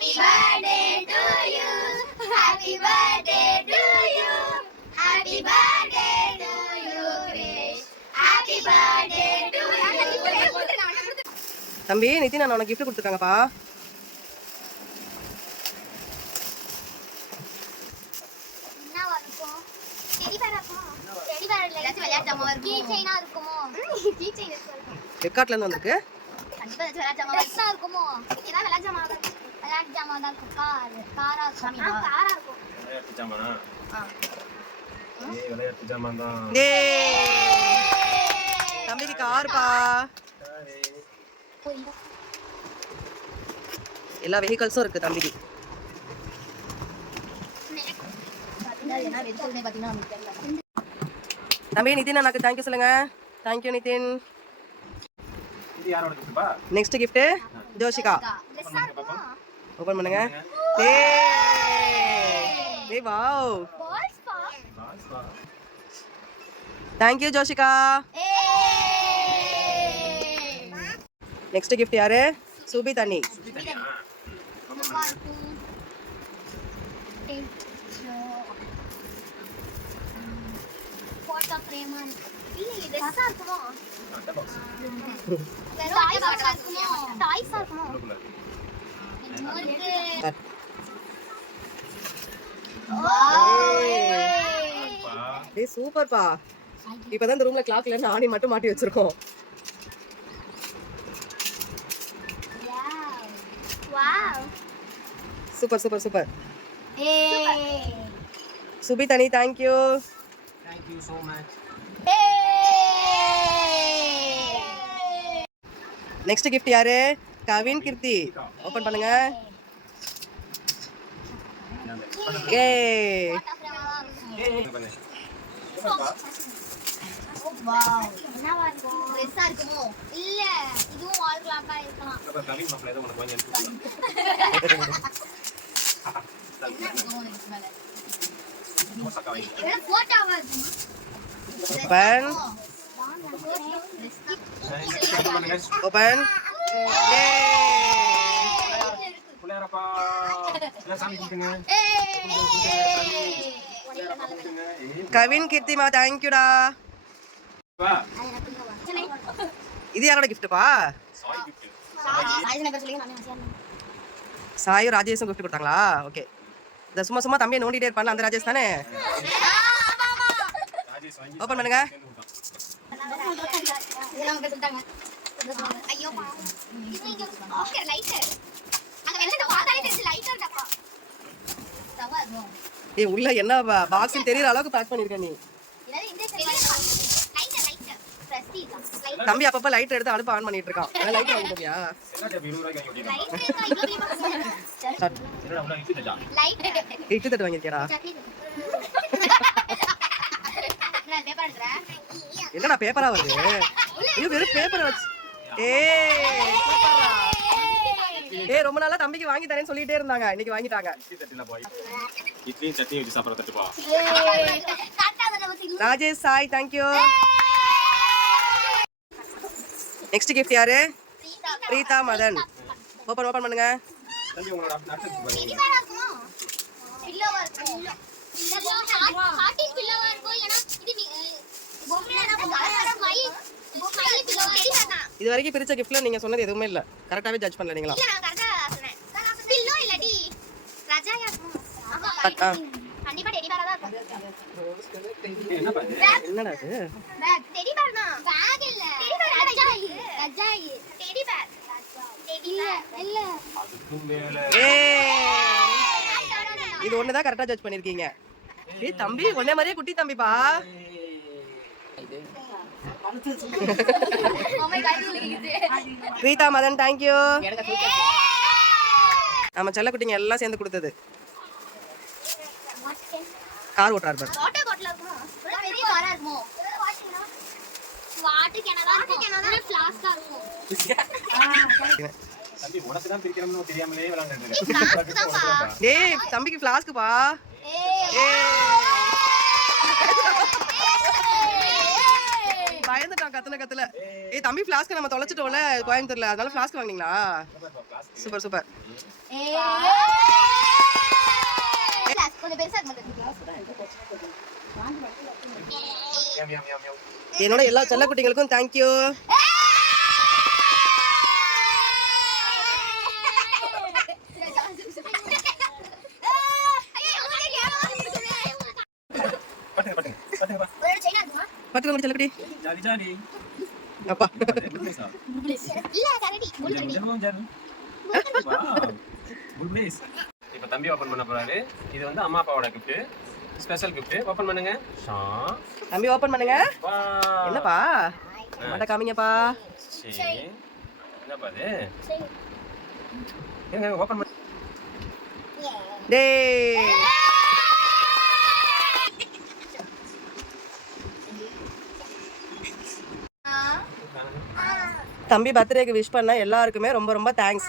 Happy birthday to you. Happy birthday to you. Happy birthday to you, Krish. Happy birthday to you. தம்பி நிதின் நான் உனக்கு gift கொடுத்துருக்காங்கப்பா. ஃப்ளிப்கார்ட்ல இருந்து வந்திருக்கு கண்டிப்பா ஏதாச்சும் விளையாட்டு ஜாமாவா இருக்குமோ? இருக்குமோ? ஏதாவது விளையாட்டு ஜாமாவா இருக்கும். விளையாட்டு ஜாமாவா தான் இருக்கும். கார் காரா இருக்கும். ஆ, காரா இருக்கும். விளையாட்டு ஜாமானா ஏய் விளையாட்டு ஜாமான் தான் டேய் தம்பிக்கு காருப்பா எல்லா வெஹிக்கல்ஸும் இருக்கு தம்பிக்கு தம்பி நிதின் அண்ணாக்கு தேங்க்யூ சொல்லுங்க. தேங்க்யூ நிதின் இது யாரோட கிஃப்ட்பா நெக்ஸ்ட் gift ஜோஷிகா? ஓபன் பண்ணுங்க டேய் டேய் வாவ் பா. பாஸ்பா தேங்க்யூ ஜோஷிகா ஏய். நெக்ஸ்ட் gift யாரு சுபி தண்ணி என்னவா இருக்கும்? சூப்பர்ப்பா. இப்பதான் இந்த ரூம்ல கிளாக்ல இருந்து ஆணி மட்டும் மாட்டி வச்சிருக்கோம். Super super super. Hey. Subi தனி thank you thank you so much next gift யாரு? கவின் கீர்த்தி. ஓபன் பண்ணுங்க. ஏ ஓபன் ஓபன் புள்ளையாரப்பா சாமி கவின் கீர்த்திமா தேங்க்யூடா இது யாரோட கிஃப்ட்ப்பா சாய் கிஃப்ட் சாயும் ராஜேஷும் gift கொடுத்தாங்களா? ஓகே இந்த சும்மா சும்மா தம்பியை நோண்டிட்டே இருப்பான்ல அந்த ராஜேஷ் தானே? ஓபன் பண்ணுங்க. ஐயோ பாவம். இது இங்க okay, lighter. அங்க வெளில இந்த பார்த்தாலே தெரியுது, lighter டப்பா. ஏய் உள்ள என்ன பாக்ஸ் தெரியற அளவுக்கு பேக் பண்ணிருக்க நீ. தம்பி அப்பப்ப லைட் எடுத்து அடுப்பு ஆன் பண்ணிட்டு இருக்கான் லைட் தட்டா Lighter. இட்டு தட்டு வாங்கிருக்கியாடா. என்னடா பேப்பரா வருது ஐயோ வெறும் பேப்பர் வச்சு. ஏய் சூப்பர்டா. ஏய் ரொம்ப நாளா தம்பிக்கு வாங்கி தரேன்னு சொல்லிட்டே இருந்தாங்க. இன்னைக்கு வாங்கிட்டாங்க. இட்லியும் சட்னியும் வச்சு சாப்பிட்ற தட்டுப்பா Rajesh Sai thank you next gift யாரு? பிரீதா மதன். ஓபன் ஓபன் பண்ணுங்க. இது இது வரைக்கும் பிரிச்ச கிஃப்ட்ல நீங்க சொன்னது எதுவுமே இல்ல. கரெக்டாவே ஜட்ஜ் பண்ணல நீங்களா? என்னடா ஏய். இது ஒண்ணுதான் கரெக்டா ஜட்ஜ் பண்ணிருக்கீங்க. ஏய் தம்பி ஒன்னே மாதிரியே குட்டி தம்பிப்பா. பிரீதா மதன் தேங்க்யூ நம்ம செல்ல குட்டிங்க எல்லாம் சேர்ந்து கொடுத்தது. கார் ஓட்டுறாரு பாரு. வாட்டர் பாட்டில் இருக்குமோ ஒரு பெரிய காரா இருக்குமோ வாட்டர் கேனதா இருக்கும் கேனதா ஃப்ளாஸ்கா இருக்கும் தம்பி உனக்கு தான் பிரிக்கணும்னு தெரியாமலே விளையாண்டுட்டு டேய் தம்பிக்கு ஃப்ளாஸ்க்குப்பா ஏய் பயந்துட்டாங்க அவ்வளவுதான் கத்துன கத்துல. ஏய் தம்பி ஃபிளாஸ்க் நம்ம தொலைச்சிட்டோம்ல கோயம்புத்தூர்ல. அதனால ஃபிளாஸ்க் வாங்குனீங்களா? Super super. என்னோட எல்லா செல்ல குட்டிகளுக்கும் தேங்க்யூ பட்டுங்க, பட்டுங்க, பட்டுங்கப்பா. ஜாலி ஜாலி அப்பா? இல்ல கரடி. புல்புலேஸ். இப்ப தம்பி ஓபன் பண்ண போறாரு இது வந்து அம்மா அப்பாவோட கிஃப்ட் ஸ்பெஷல் கிஃப்ட் ஓபன் பண்ணுங்க. தம்பி ஓபன் பண்ணுங்க. என்னப்பா? மாட்ட காமிங்கப்பா. சரி. என்னப்பா இது? ஏங்க ஓபன் பண்ண. டேய். தம்பி பர்த்டேக்கு விஷ் பண்ண எல்லாருக்குமே ரொம்ப ரொம்ப தேங்க்ஸ்